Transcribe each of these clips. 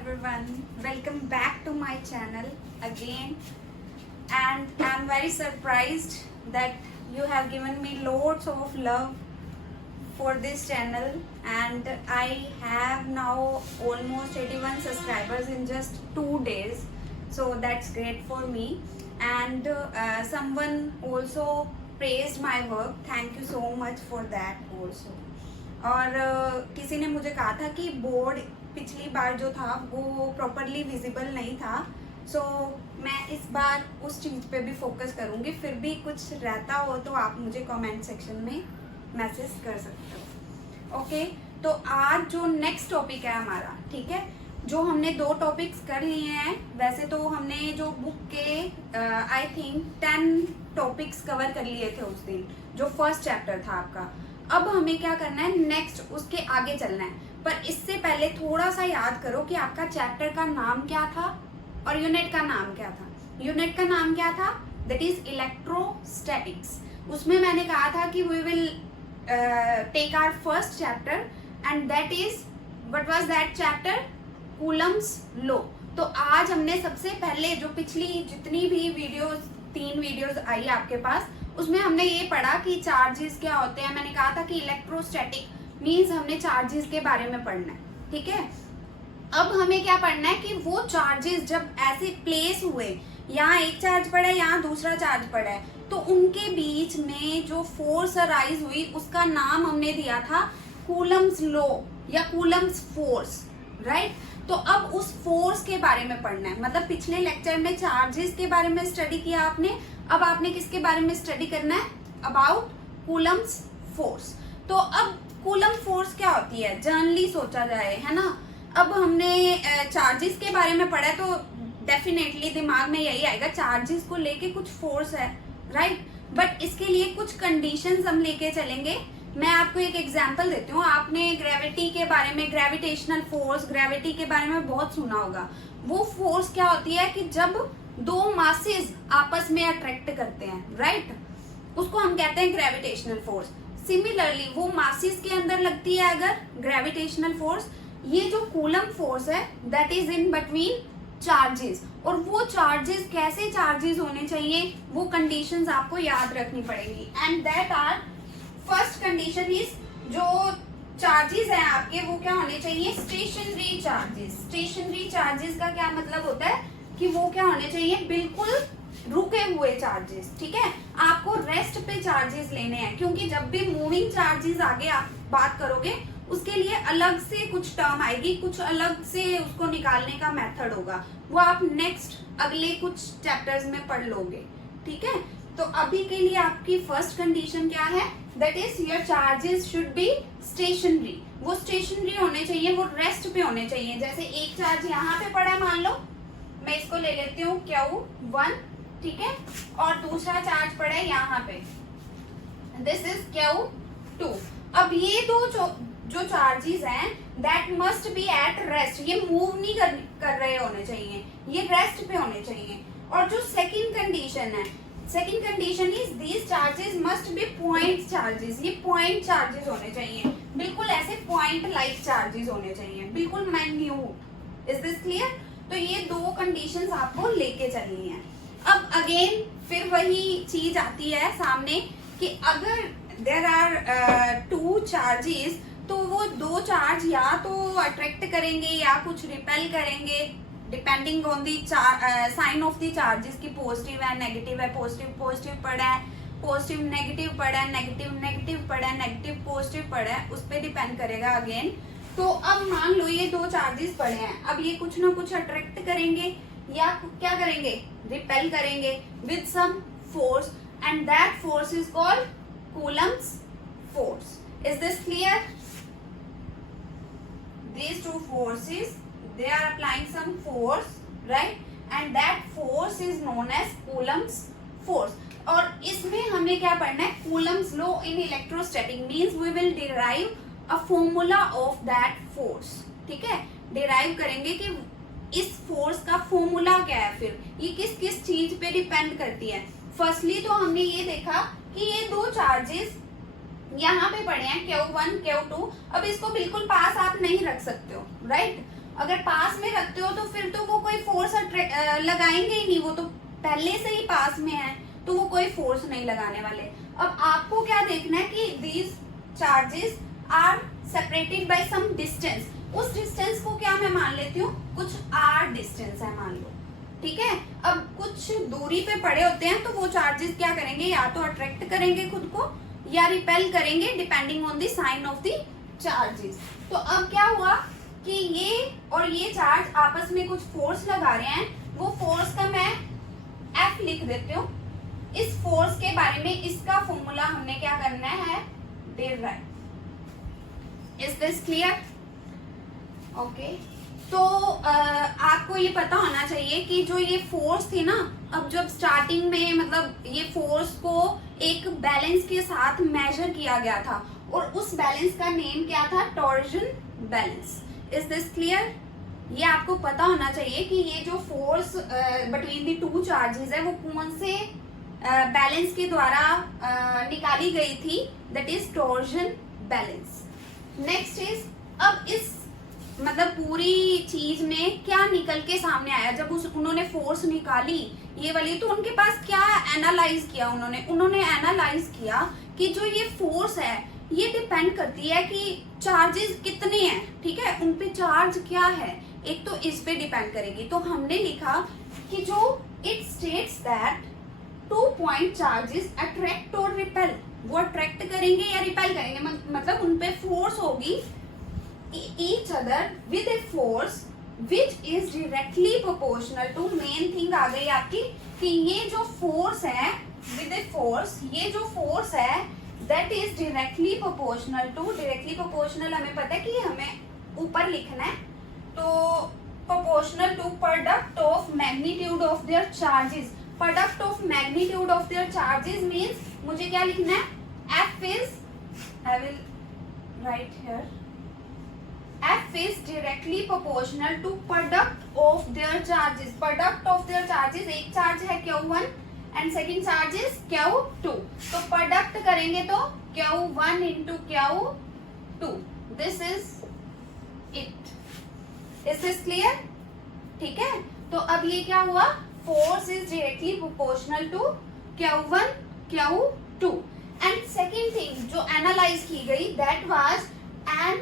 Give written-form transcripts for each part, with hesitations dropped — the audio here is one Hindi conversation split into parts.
everyone, welcome back to my channel again, and I'm very surprised that you have given me loads of love for this channel, and I have now almost 81 subscribers in just 2 days, so that's great for me. And someone also praised my work. Thank you so much for that also. और किसी ने मुझे कहा था कि बोर्ड पिछली बार जो था वो प्रॉपरली विजिबल नहीं था, सो मैं इस बार उस चीज़ पे भी फोकस करूँगी. फिर भी कुछ रहता हो तो आप मुझे कमेंट सेक्शन में मैसेज कर सकते हो. ओके, तो आज जो नेक्स्ट टॉपिक है हमारा, ठीक है, जो हमने 2 टॉपिक्स कर लिए हैं. वैसे तो हमने जो बुक के आई थिंक 10 टॉपिक्स कवर कर लिए थे उस दिन, जो फर्स्ट चैप्टर था आपका. अब हमें क्या करना है, नेक्स्ट उसके आगे चलना है. पर इससे पहले थोड़ा सा याद करो कि आपका चैप्टर का नाम क्या था और यूनिट का नाम क्या था. यूनिट का नाम क्या था? That is electrostatics. उसमें मैंने कहा था कि we will take our first chapter and that is what was that chapter? Coulomb's law. तो आज हमने सबसे पहले जो पिछली जितनी भी वीडियोस 3 वीडियोस आई आपके पास, उसमें हमने ये पढ़ा कि चार्जेस क्या होते हैं. मैंने कहा था कि इलेक्ट्रोस्टैटिक मींस हमने चार्जेस के बारे में पढ़ना है, ठीक है. अब हमें क्या पढ़ना है कि वो चार्जेस जब ऐसे प्लेस हुए, यहाँ एक चार्ज पड़ा है, यहाँ दूसरा चार्ज पड़ा है, तो उनके बीच में जो फोर्स अराइज हुई उसका नाम हमने दिया था कूलम्स लॉ या कूलम्स फोर्स, राइट. तो अब उस फोर्स के बारे में पढ़ना है. मतलब पिछले लेक्चर में चार्जेस के बारे में स्टडी किया आपने, अब आपने किसके बारे में स्टडी करना है? About Coulomb's force. तो अब कूलम फोर्स क्या होती है जनरली सोचा जाए, है ना. अब हमने चार्जेस के बारे में पढ़ा है तो डेफिनेटली दिमाग में यही आएगा चार्जेस को लेके कुछ फोर्स है, राइट. बट इसके लिए कुछ कंडीशंस हम लेके चलेंगे. मैं आपको एक एग्जांपल देती हूँ. आपने ग्रेविटी के बारे में, ग्रेविटेशनल फोर्स, ग्रेविटी के बारे में बहुत सुना होगा. वो फोर्स क्या होती है कि जब 2 मासेस आपस में अट्रैक्ट करते हैं, राइट, उसको हम कहते हैं ग्रेविटेशनल फोर्स. सिमिलरली वो मासेस के अंदर लगती है अगर ग्रेविटेशनल फोर्स. ये जो कूलम फोर्स है that is in between charges. और वो चार्जेस कैसे चार्जेस होने चाहिए, वो कंडीशंस आपको याद रखनी पड़ेगी. And that are, first condition is जो चार्जेस हैं आपके वो क्या होने चाहिए? Stationery charges. स्टेशनरी चार्जेस का क्या मतलब होता है कि वो क्या होने चाहिए? बिल्कुल रुके हुए चार्जेस, ठीक है. आपको रेस्ट पे चार्जेस लेने हैं, क्योंकि जब भी मूविंग चार्जेस आगे आप बात करोगे उसके लिए अलग से कुछ टर्म आएगी, कुछ अलग से उसको निकालने का मेथड होगा. वो आप नेक्स्ट अगले कुछ चैप्टर्स में पढ़ लोगे, ठीक है. तो अभी के लिए आपकी फर्स्ट कंडीशन क्या है? That is your charges should be stationary. वो स्टेशनरी होने चाहिए, वो रेस्ट पे होने चाहिए. जैसे एक चार्ज यहाँ पे पड़ा है, मान लो मैं इसको ले लेती हूँ Q1, ठीक है, और दूसरा चार्ज पड़ा है यहाँ पे, दिस इज Q2. अब ये दो जो चार्जेस हैं that must be at rest. ये मूव नहीं कर रहे होने चाहिए, ये रेस्ट पे होने चाहिए. और जो सेकंड कंडीशन है, second condition is these charges must be point charges. ये पॉइंट चार्जेस होने चाहिए, बिल्कुल ऐसे पॉइंट लाइक चार्जेस होने चाहिए, बिल्कुल माइन्यूट. Is this clear? तो ये 2 कंडीशंस आपको लेके चलनी है. अब अगेन फिर वही चीज आती है सामने कि अगर देयर आर 2 चार्जेस, तो वो 2 चार्ज या तो अट्रैक्ट करेंगे या कुछ रिपेल करेंगे, depending on the sign of the charges की पॉजिटिव है नेगेटिव है. पॉजिटिव पॉजिटिव पड़ा है, पॉजिटिव नेगेटिव पड़ा है, नेगेटिव नेगेटिव पड़ा है, नेगेटिव पॉजिटिव पड़ा है, उस पर डिपेंड करेगा अगेन. तो अब मान लो ये 2 चार्जेस पड़े हैं, अब ये कुछ ना कुछ अट्रैक्ट करेंगे या क्या करेंगे? रिपेल करेंगे with some force, and that force is called Coulomb's force. Is this clear? These 2 forces, they are applying some force, right, and that force is known as Coulomb's force. और इसमें हमें क्या पढ़ना है? Coulomb's law in electrostatic means we will derive a formula of that force, ठीक है. derive करेंगे कि इस फोर्स का फॉर्मूला क्या है, फिर ये किस किस चीज पे डिपेंड करती है. फर्स्टली तो हमने ये देखा कि ये 2 चार्जेस यहाँ पे पड़े हैं Q1 Q2. अब इसको बिल्कुल पास आप नहीं रख सकते हो, राइट. अगर पास में रखते हो तो फिर तो वो कोई फोर्स लगाएंगे ही नहीं, वो तो पहले से ही पास में है तो वो कोई फोर्स नहीं लगाने वाले। अब आपको क्या देखना है कि these charges are separated by some distance. उस डिस्टेंस को क्या मैं मान लेती हूँ, कुछ आर डिस्टेंस है मान लो, ठीक है। अब कुछ दूरी पे पड़े होते हैं तो वो चार्जेस क्या करेंगे, या तो अट्रैक्ट करेंगे खुद को या रिपेल करेंगे depending on the sign of the charges. तो अब क्या हुआ कि ये और ये चार्ज आपस में कुछ फोर्स लगा रहे हैं, वो फोर्स का मैं F लिख देती हूँ। इस फोर्स के बारे में इसका फॉर्मूला हमने क्या करना है, derive. Is this clear? Okay, तो आपको ये पता होना चाहिए कि जो ये फोर्स थी ना, अब जब स्टार्टिंग में मतलब ये फोर्स को एक बैलेंस के साथ मेजर किया गया था और उस बैलेंस का नेम क्या था, torsion balance. Is this clear? ये आपको पता होना चाहिए कि ये जो force between the two charges है वो कौन से बैलेंस के द्वारा निकाली गई थी, that is torsion balance. Next is, अब इस मतलब पूरी चीज में क्या निकल के सामने आया जब उन्होंने फोर्स निकाली ये वाली, तो उनके पास क्या एनालाइज किया उन्होंने एनालाइज किया कि जो ये फोर्स है ये डिपेंड करती है कि चार्जेस कितने हैं, ठीक है, उन पे चार्ज क्या है, एक तो इस पे डिपेंड करेगी। तो हमने लिखा कि जो it states that 2 point charges attract और रिपेल, वो अट्रैक्ट करेंगे या रिपेल करेंगे, मतलब उन पे फोर्स होगी each other with a force which is directly proportional to, main thing आ गई आपकी कि ये जो फोर्स है with a force, ये जो फोर्स है that is directly proportional to, directly proportional हमें पता है कि हमें ऊपर लिखना है, तो proportional to product of magnitude of their charges। product of magnitude of their charges means मुझे क्या लिखना है, F is, I will write here, F is directly proportional to product of their charges। product of their charges, एक चार्ज है Q1 and second charge is Q2, तो प्रोडक्ट करेंगे तो Q1 into Q2, this is it। Is this clear? ठीक है, तो अब ये क्या हुआ, force is directly proportional to Q1 Q2 and second thing जो एनालाइज की गई that was and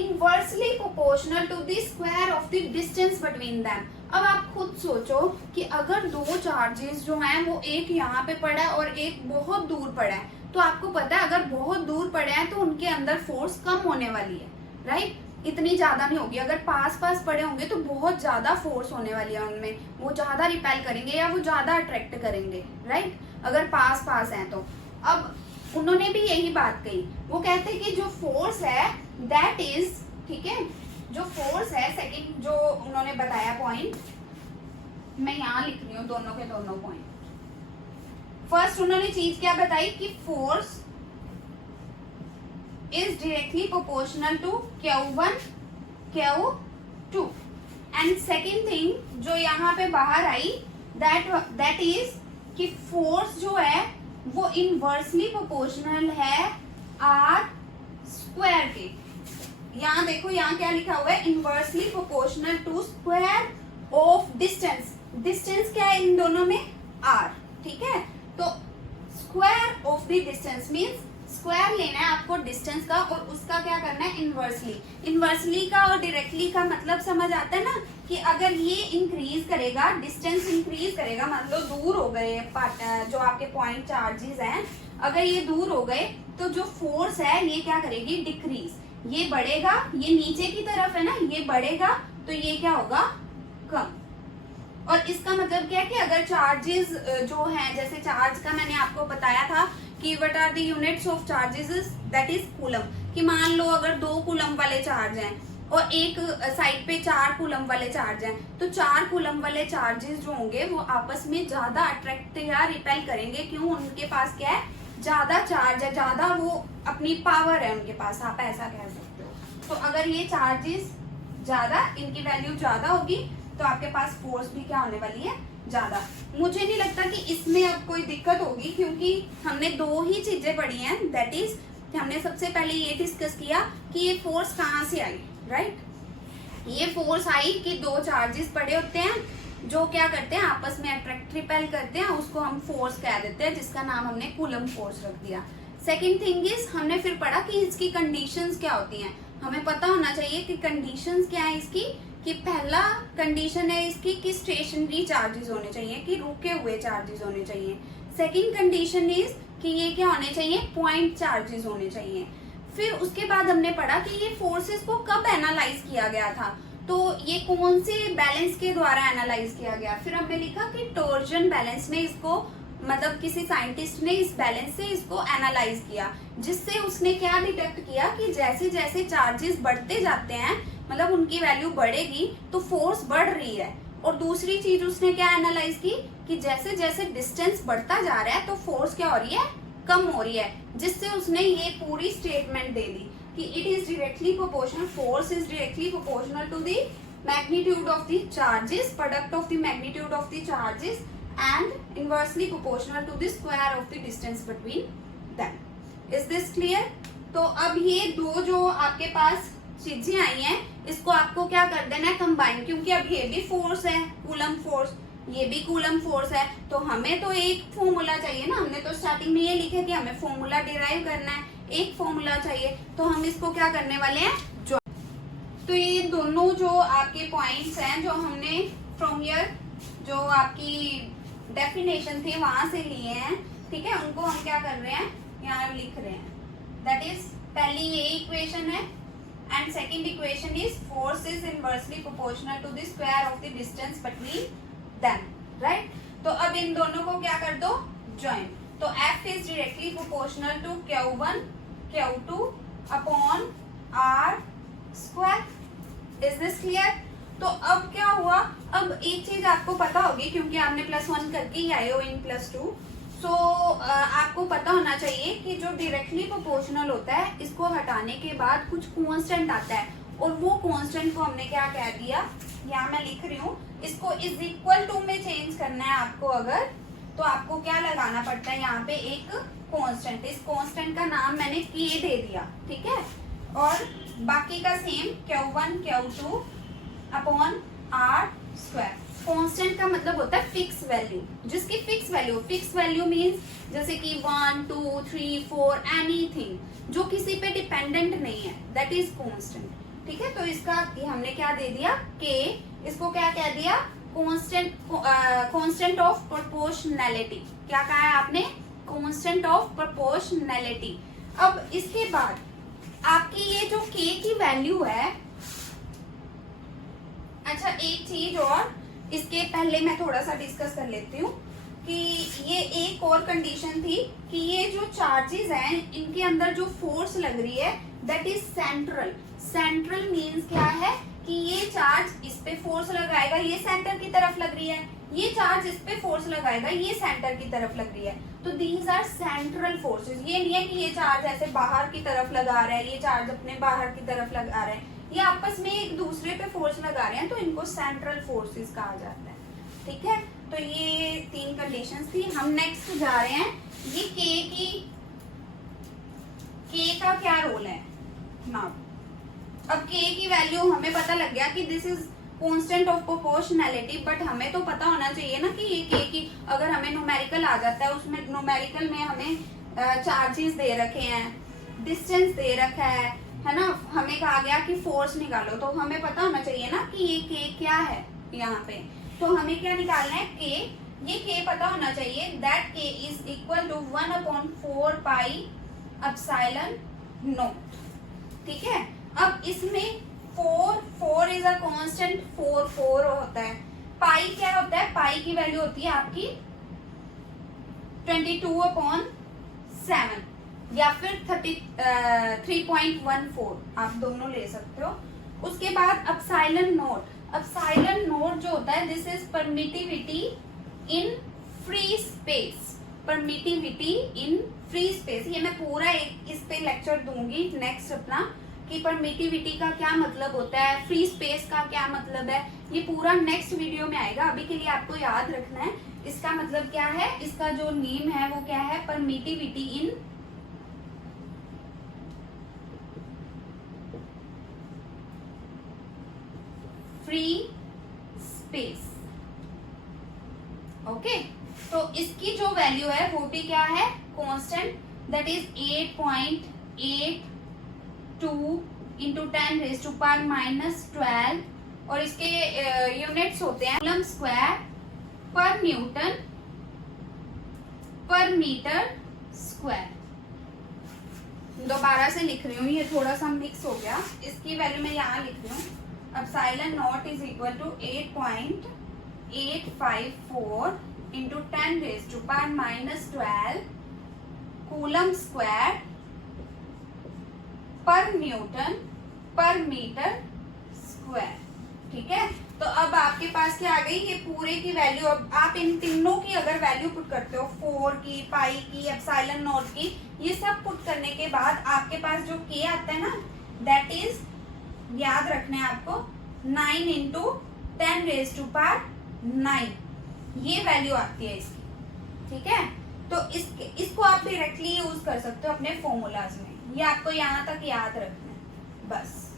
inversely proportional to the square of the distance between them। अब आप खुद सोचो कि अगर दो चार्जेस जो हैं वो एक यहाँ पे पड़ा है और एक बहुत दूर पड़ा है, तो आपको पता है अगर बहुत दूर पड़े हैं तो उनके अंदर फोर्स कम होने वाली है, राइट, इतनी ज्यादा नहीं होगी। अगर पास पास पड़े होंगे तो बहुत ज्यादा फोर्स होने वाली है उनमें, वो ज्यादा रिपेल करेंगे या वो ज्यादा अट्रैक्ट करेंगे, राइट, अगर पास पास हैं तो। अब उन्होंने भी यही बात कही, वो कहते हैं कि जो फोर्स है दैट इज, ठीक है, जो फोर्स है सेकंड जो उन्होंने बताया पॉइंट, मैं यहाँ लिख रही हूँ दोनों के दोनों पॉइंट। फर्स्ट उन्होंने चीज क्या बताई कि force is directly proportional to Q1 Q2 and second thing जो यहाँ पे बाहर आई दैट इज कि फोर्स जो है वो इनवर्सली प्रोपोर्शनल है आर स्क्वायर के। यहाँ देखो यहाँ क्या लिखा हुआ है, inversely proportional to square of distance. Distance क्या है इन दोनों में, आर, ठीक है, तो square of the distance means square लेना है आपको डिस्टेंस का और उसका क्या करना है इनवर्सली। इनवर्सली का और डायरेक्टली का मतलब समझ आता है ना कि अगर ये इंक्रीज करेगा, डिस्टेंस इंक्रीज करेगा, मान लो दूर हो गए जो आपके पॉइंट चार्जेस हैं, अगर ये दूर हो गए तो जो फोर्स है ये क्या करेगी, डिक्रीज, ये बढ़ेगा, ये नीचे की तरफ है ना, ये बढ़ेगा तो ये क्या होगा, कम। और इसका मतलब क्या है कि अगर चार्जेस जो हैं, जैसे चार्ज का मैंने आपको बताया था कि what are the units of charges, that is coulomb, कि मान लो अगर 2 कूलम वाले चार्ज हैं और एक साइड पे 4 कूलम वाले चार्ज हैं, तो 4 कूलम वाले चार्जेस जो होंगे वो आपस में ज्यादा अट्रैक्ट या रिपेल करेंगे। क्यों, उनके पास क्या है, ज्यादा चार्ज है, ज्यादा वो अपनी पावर है उनके पास, आप ऐसा कह सकते हो। तो अगर ये चार्जेस ज्यादा, इनकी वैल्यू ज्यादा होगी तो आपके पास फोर्स भी क्या होने वाली है, ज्यादा। मुझे नहीं लगता कि इसमें अब कोई दिक्कत होगी क्योंकि हमने 2 ही चीजें पढ़ी हैं, दैट इज हमने सबसे पहले ये डिस्कस किया कि ये फोर्स कहाँ से आई, राइट। ये फोर्स आई कि दो चार्जेस पड़े होते हैं जो क्या करते हैं, आपस में अट्रैक्ट रिपेल करते हैं, उसको हम फोर्स कह देते हैं, जिसका नाम हमने कूलम फोर्स रख दिया। सेकेंड थिंग इज, हमने फिर पढ़ा कि इसकी कंडीशंस क्या होती हैं। हमें पता होना चाहिए कि कंडीशंस क्या है इसकी, कि पहला कंडीशन है इसकी कि स्टेशनरी चार्जेस होने चाहिए, कि रुके हुए चार्जेस होने चाहिए। सेकेंड कंडीशन इज कि ये क्या होने चाहिए, पॉइंट चार्जेस होने चाहिए। फिर उसके बाद हमने पढ़ा कि ये फोर्सेस को कब एनालाइज किया गया था, तो ये कौन से बैलेंस के द्वारा एनालाइज किया गया। फिर हमने लिखा कि टॉर्जन बैलेंस में इसको, मतलब किसी साइंटिस्ट ने इस बैलेंस से इसको एनालाइज किया, जिससे उसने क्या डिटेक्ट किया कि जैसे जैसे चार्जेस बढ़ते जाते हैं, मतलब उनकी वैल्यू बढ़ेगी तो फोर्स बढ़ रही है। और दूसरी चीज उसने क्या एनालाइज की कि जैसे जैसे डिस्टेंस बढ़ता जा रहा है तो फोर्स क्या हो रही है, कम हो रही है, जिससे उसने ये पूरी स्टेटमेंट दे दी कि it is directly proportional, force is directly proportional to the magnitude of the charges, product of the magnitude of the charges and inversely proportional to the square of the distance between them. Is this clear? तो अब ये दो जो आपके पास चीजें आई हैं, इसको आपको क्या कर देना है, कंबाइन, क्योंकि अब ये भी फोर्स है, कूलम फोर्स, ये भी कूलम फोर्स है, तो हमें तो एक फॉर्मूला चाहिए ना। हमने तो स्टार्टिंग में ये लिखे कि हमें फॉर्मूला डिराइव करना है, एक फॉर्मूला चाहिए, तो हम इसको क्या करने वाले हैं, जॉइन। तो ये दोनों जो आपके पॉइंट्स हैं जो हमने फ्रॉम हियर जो आपकी डेफिनेशन थी वहां से लिए हैं, ठीक है, उनको हम क्या कर रहे हैं, यहाँ लिख रहे हैं। दैट इज, पहली ये इक्वेशन है and second equation is force is inversely proportional to the square of the distance between them, right. तो अब इन दोनों को क्या कर दो, ज्वाइन। तो F is directly proportional to Q1 Q2 upon R square. Is this clear? तो अब क्या हुआ, अब एक चीज आपको पता होगी क्योंकि आपने +1 करके ही आए हो इन +2, सो आपको पता होना चाहिए कि जो डायरेक्टली प्रोपोर्शनल होता है इसको हटाने के बाद कुछ कांस्टेंट आता है, और वो कांस्टेंट को हमने क्या कह दिया, यहाँ मैं लिख रही हूँ, इसको इज इक्वल टू में चेंज करना है आपको अगर, तो आपको क्या लगाना पड़ता है यहाँ पे एक कांस्टेंट। इस कांस्टेंट का नाम मैंने K दे दिया, ठीक है, और बाकी का same Q1 Q2 upon R square. Constant का मतलब होता है फिक्स वैल्यू, जिसकी फिक्स वैल्यू मींस जैसे कि 1 2 3 4 एनीथिंग जो किसी पे डिपेंडेंट नहीं है, दैट इज कांस्टेंट, ठीक है। तो इसका हमने क्या दे दिया, K, इसको क्या कह दिया, कांस्टेंट ऑफ प्रोपोर्शनैलिटी। क्या कहा है आपने, कांस्टेंट ऑफ प्रोपोर्शनैलिटी। अब इसके बाद आपकी ये जो K की वैल्यू है, अच्छा एक चीज और इसके पहले मैं थोड़ा सा डिस्कस कर लेती हूँ कि ये एक और कंडीशन थी कि ये जो चार्जेस हैं इनके अंदर जो फोर्स लग रही है that is central. Central means क्या है कि ये चार्ज इस पे फोर्स लगाएगा, ये सेंटर की तरफ लग रही है, ये चार्ज इस पे फोर्स लगाएगा, ये सेंटर की तरफ लग रही है, तो दीज आर सेंट्रल फोर्सेस। ये नहीं है कि ये चार्ज ऐसे बाहर की तरफ लगा रहा है, ये चार्ज अपने बाहर की तरफ लगा रहा है, ये आपस में एक दूसरे पे फोर्स लगा रहे हैं, तो इनको सेंट्रल फोर्सेस कहा जाता है, ठीक है। तो ये 3 कंडीशंस थी। हम नेक्स्ट जा रहे हैं, ये K का क्या रोल है नाउ। अब K की वैल्यू हमें पता लग गया कि this is constant of proportionality, but हमें तो पता होना चाहिए ना कि ये K की, अगर हमें न्यूमेरिकल आ जाता है, उसमें न्यूमेरिकल में हमें चार्जेस दे रखे हैं, डिस्टेंस दे रखा है ना, हमें कहा गया कि फोर्स निकालो, तो हमें पता होना चाहिए ना कि ये K क्या है यहाँ पे। तो हमें क्या निकालना है, K, ये K पता होना चाहिए, that K is equal to 1/4 pi epsilon naught, ठीक है। अब इसमें 4 इज अ कांस्टेंट, 4 होता है। पाई क्या होता है, पाई की वैल्यू होती है आपकी 22/7 या फिर 3.14, आप दोनों ले सकते हो। उसके बाद एप्सिलॉन नॉट, एप्सिलॉन नॉट जो होता है this is permittivity in free space, permittivity in free space. ये मैं पूरा इस पे लेक्चर दूंगी नेक्स्ट अपना, कि परमिटिविटी का क्या मतलब होता है, फ्री स्पेस का क्या मतलब है, ये पूरा नेक्स्ट वीडियो में आएगा। अभी के लिए आपको याद रखना है इसका मतलब क्या है, इसका जो नेम है वो क्या है, permittivity in free space. Okay, तो इसकी जो वैल्यू है वो भी क्या है, कांस्टेंट, दैट इज 8.82 इंटू 10⁻⁻12 और इसके यूनिट्स होते हैं कूलम स्क्वायर पर न्यूटन पर मीटर स्क्वायर। दोबारा से लिख रही हूँ, ये थोड़ा सा मिक्स हो गया, इसकी वैल्यू मैं यहाँ लिख रही हूँ। Epsilon naught is equal to 8.854 into 10⁻⁻12 coulomb square पर न्यूटन पर मीटर स्क्वायर। ठीक है, तो अब आपके पास क्या आ गई, ये पूरे की वैल्यू। अब आप इन तीनों की अगर वैल्यू पुट करते हो, 4 की, पाई की, एप्सिलॉन नॉट की, ये सब पुट करने के बाद आपके पास जो के आता है ना, दैट इज, याद रखना है आपको, 9 इंटू 10⁻⁹ ये वैल्यू आती है इसकी। ठीक है, तो इसको आप डायरेक्टली यूज कर सकते हो अपने फॉर्मूलाज में। ये आपको यहाँ तक याद रखना है बस।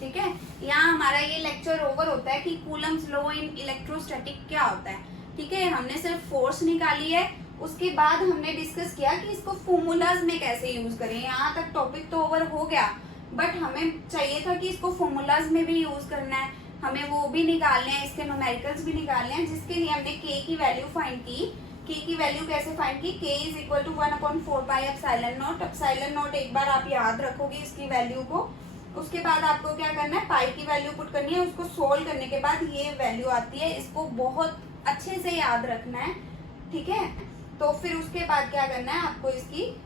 ठीक है, यहाँ हमारा ये लेक्चर ओवर होता है कि कूलम्स लॉ इन इलेक्ट्रोस्टैटिक क्या होता है। ठीक है, हमने सिर्फ फोर्स निकाली है, उसके बाद हमने डिस्कस किया कि इसको फॉर्मूलाज में कैसे यूज करें। यहाँ तक टॉपिक तो ओवर हो गया, बट हमें चाहिए था कि इसको फॉर्मूलाज में भी यूज करना है, हमें वो भी निकालने हैं, इसके न्यूमेरिकल्स भी निकालने हैं, जिसके लिए हमने के की वैल्यू फाइंड की। के की वैल्यू कैसे फाइंड की, K is equal to 1/4 pi epsilon naught. Epsilon naught एक बार आप याद रखोगे इसकी वैल्यू को, उसके बाद आपको क्या करना है, पाई की वैल्यू पुट करनी है, उसको सोल्व करने के बाद ये वैल्यू आती है, इसको बहुत अच्छे से याद रखना है। ठीक है, तो फिर उसके बाद क्या करना है, आपको इसकी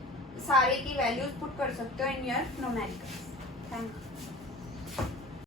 सारे की वैल्यूज पुट कर सकते हो in your numericals. Thank you.